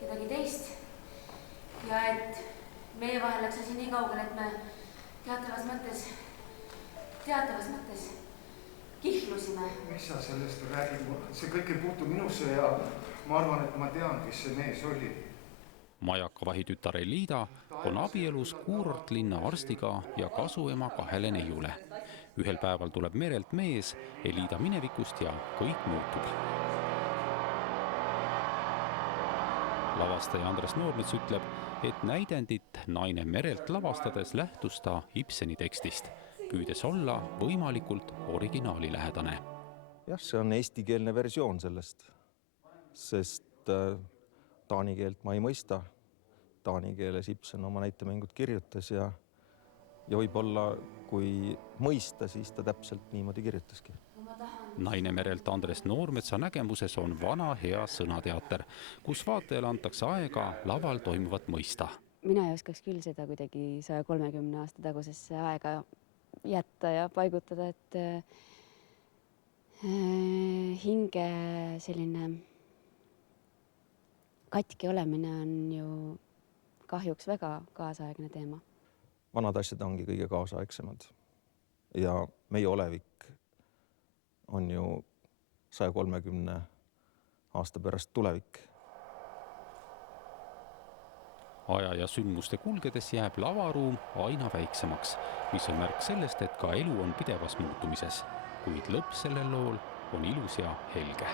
kedagi teist ja et meie vahel läks asi nii kaugele, et me teatavas mõttes kihlusime. Mis sa sellest räägid? See kõik ei puutu minusse ja ma arvan, et ma tean, kes see mees oli. Majaka vahitütar Elida on abielus kuurortlinna arstiga ja kasuema 2 neiule. Ühel päeval tuleb merelt mees Elida minevikust ja kõik muutub. Lavastaja Andres Noormets ütleb, et näidendit naine merelt lavastades lähtus ta Ibseni tekstist, püüdes olla võimalikult originaalilähedane. Jah, see on eestikeelne versioon sellest, sest taani keelt ma ei mõista. Taani keeles Ibsen oma näitemängud kirjutas ja võib-olla kui mõista, siis ta täpselt niimoodi kirjutaski. Naine merelt Andres Noormetsa nägemuses on vana hea sõnateater, kus vaatajale antakse aega laval toimuvat mõista. Mina ei oskaks küll seda kuidagi 130 aasta tagusesse aega jätta ja paigutada, et hinge selline katki olemine on ju kahjuks väga kaasaegne teema. Vanad asjad ongi kõige kaasaegsemad ja meie olevik on ju 130 aasta pärast tulevik. Aja ja sündmuste kulgedes jääb lavaruum aina väiksemaks, mis on märk sellest, et ka elu on pidevas muutumises, kuid lõpp sellel lool on ilus ja helge.